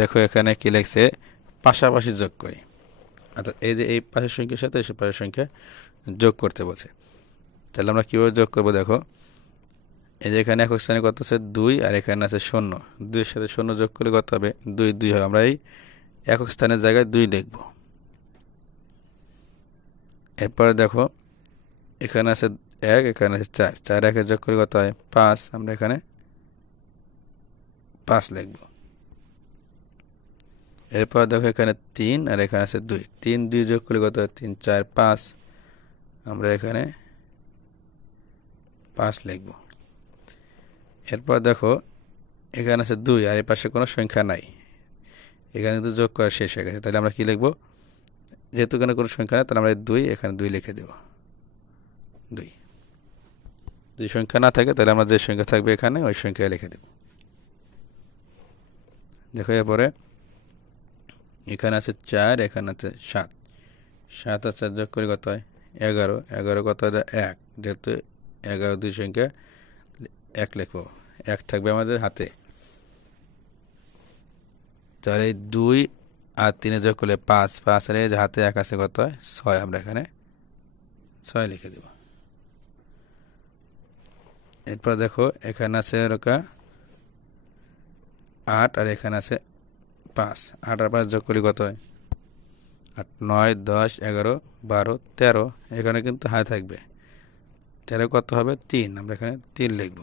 দেখো এখানে কি লিখছে, পাশাপাশি যোগ করি। অর্থাৎ এই যে এই পাশের সংখ্যার সাথে সে পাশের সংখ্যা যোগ করতে বলছে। তাহলে আমরা কীভাবে যোগ করবো দেখো, এই যে এখানে একক স্থানে কত আছে 2, আর এখানে আছে 0। 2-এর সাথে 0 যোগ করলে কত হবে, 2 2 হবে। আমরা এই একক স্থানের জায়গায় 2 লিখব। এরপরে দেখো এখানে আছে 1, এখানে আছে 4, 4 1 যোগ করে কত হয় 5, আমরা এখানে 5 লিখব। এরপর দেখো এখানে 3, আর এখানে আছে 2, 3 2 যোগ করলে কত হয় 3 4 5, আমরা এখানে 5 লিখব। এরপর দেখো এখানে আছে 2, আর এই পাশে কোনো সংখ্যা নাই, এখানে কিন্তু যোগ করা শেষ হয়ে গেছে। তাহলে আমরা কি লিখব, যেহেতু এখানে কোনো সংখ্যা নেই তাহলে আমরা 2 এখানে 2 লিখে দেব। 2 যদি সংখ্যা না থাকে তাহলে আমরা যে সংখ্যা থাকবে এখানে ওই সংখ্যা লিখে দেব। দেখো এরপরে এখানে আছে 4, এখানে আছে 7, 7 আর 4 যোগ করে কত হয় 11, 11 কত হয় 1, যেহেতু 11 দুই সংখ্যা 1 লিখবো, 1 থাকবে আমাদের হাতে। তাহলে 2 আর 3 যোগ করলে 5, 5 আর এই যে হাতে 1 আছে কত হয় 6, আমরা এখানে 6 লিখে দেব। এরপর দেখো এখানে আছে 8, আর এখানে আছে 5, 8 আর 5 যোগ করলে কত হয় 8 9 10 11 12 13, এখানে কিন্তু হাতে থাকবে 13 কত হবে 3, আমরা এখানে 3 লিখব।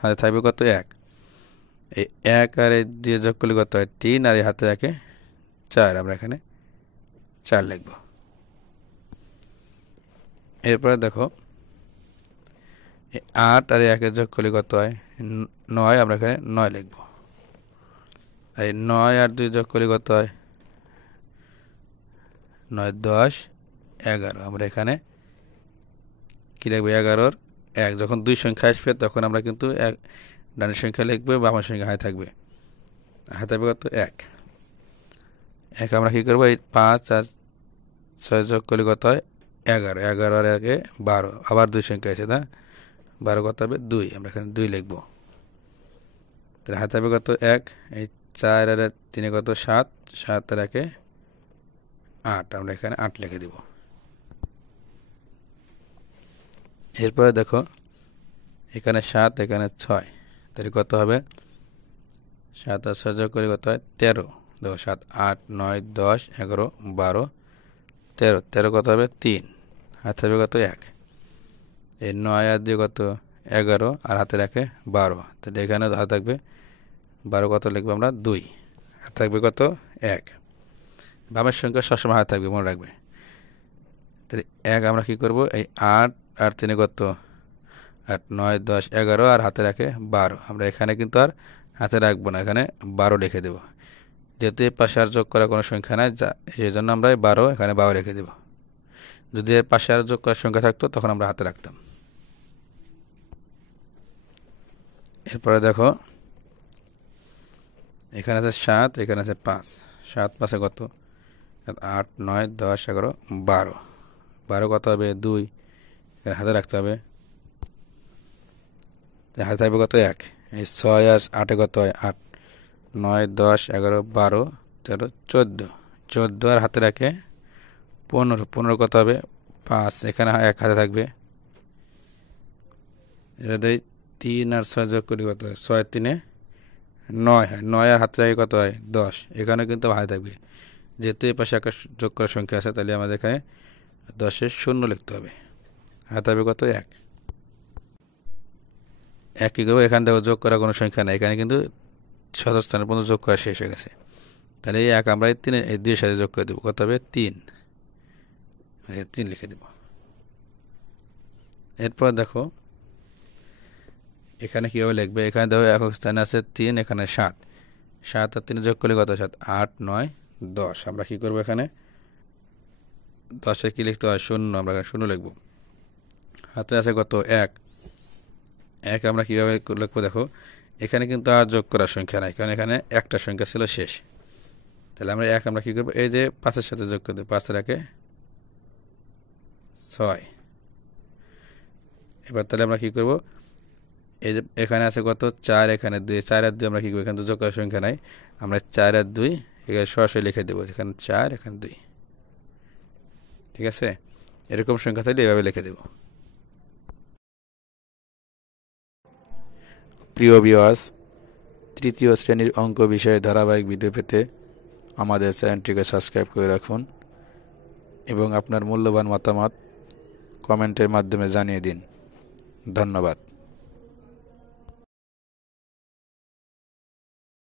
হাতে থাকবে কত 1, এই 1 আর এই দিয়ে যোগ করলে কত হয় 3, আর এই হাতে রাখে 4, আমরা এখানে 4 লিখব। এরপরে দেখো 8 আর 1 এর যোগ করলে কত হয় 9, আমরা এখানে 9 লিখব। এই 9 আর 2 যোগ করলে কত হয় 9 10 11, আমরা এখানে কি লিখবো 11 1, যখন দুই সংখ্যা আসবে তখন আমরা কিন্তু এক ডানের সংখ্যা লিখবো, বামের সংখ্যা হাতে থাকবে, হাতে থাকবে কত 1। আমরা কি করবো, এই 5 আর 6 যোগ করলে কত হয় 11, 11 আর 1 12, আবার দুই সংখ্যা আছে না, 12 কত হবে 2, আমরা এখানে 2 লিখবো। তাহলে হাতে হবে কত 1, এই 4 আর 3 কত 7, 7 আর 1 8, আমরা এখানে 8 লিখে দিব। এরপরে দেখো এখানে 7, এখানে 6, তাহলে কত হবে 7 আর 6 যোগ করে কত হয় 13, দেখো 7 8 9 10 11 12 13, 13 কত হবে 3, হাতে হবে কত 1, এই 9 আর 2 কত 11, আর হাতে রাখে 12, তাহলে এখানে হাতে থাকবে 12, কত লিখবো আমরা 2, হাতে থাকবে কত 1। বামের সংখ্যা সবসময় হাতে থাকবে, মনে রাখবে। তাহলে 1 আমরা কি করব, এই 8 আর 3 কত 8 9 10 11, আর হাতে রাখে 12, আমরা এখানে কিন্তু আর হাতে রাখবো না, এখানে 12 লিখে দেব। যেহেতু এর পাশে আর যোগ করা কোনো সংখ্যা নাই, সেই জন্য আমরা 12 এখানে 12 লিখে দেব। যদি এর পাশে আর যোগ করার সংখ্যা থাকতো তখন আমরা হাতে রাখতাম। এরপরে দেখো এখানে আছে 7, এখানে আছে 5, 7 5 কত 8 9 10 11 12, 12 কত হবে 2, এখানে হাতে রাখতে হবে, হাতে থাকবে কত 1, এই 6 আর 8 কত হয় 8 9 10 11 12 13 14, 14 আর হাতে রাখে 15, 15 কত হবে 5, এখানে 1 হাতে থাকবে। এটা দেয় 3 আর 6 যোগ করি কত হয় 6 3 9 হয়, 9 আর হাতে রাখে কত হয় 10, এখানে কিন্তু হাতে থাকবে। যেহেতু এই পাশে একটা যোগ করার সংখ্যা আছে তাহলে আমাদের এখানে 10-এর 0 লিখতে হবে, হাতে হবে কত 1। একই করবো, এখান থেকে যোগ করা কোনো সংখ্যা নেই, এখানে কিন্তু শতস্থানের পর্যন্ত যোগ করা শেষ হয়ে গেছে। তাহলে এই 1 আমরা এই 3 এই 2 সাথে যোগ করে দেবো, কত হবে 3, 3 লিখে দেব। এরপর দেখো এখানে কীভাবে লিখবে, এখানে দেখো একক স্থানে আছে 3, এখানে 7, 7 আর 3 যোগ করলে কত 7 8 9 10, আমরা কী করবো এখানে 10-এ কী লিখতে হয় 0, আমরা এখানে 0 লিখবো। হাতে আছে কত 1, 1 আমরা কীভাবে লিখবো দেখো, এখানে কিন্তু আর যোগ করার সংখ্যা নাই, কারণ এখানে একটা সংখ্যা ছিল শেষ। তাহলে আমরা 1 আমরা কী করবো, এই যে 5-এর সাথে যোগ করে দেবো, 5 এর 1 6। এবার তাহলে আমরা কী করবো, এই যে এখানে আছে কত 4, এখানে 2, 4 আর 2 আমরা কি করব, এখানে তো যোগ করার সংখ্যা নাই, আমরা 4 আর 2 এখানে সরাসরি লিখে দেবো, এখানে 4 এখানে 2। ঠিক আছে, এরকম সংখ্যা থাকলে এভাবে লিখে দেব। প্রিয় ভিউয়ার্স, তৃতীয় শ্রেণীর অঙ্ক বিষয়ে ধারাবাহিক ভিডিও পেতে আমাদের চ্যানেলটিকে সাবস্ক্রাইব করে রাখুন এবং আপনার মূল্যবান মতামত কমেন্টের মাধ্যমে জানিয়ে দিন। ধন্যবাদ।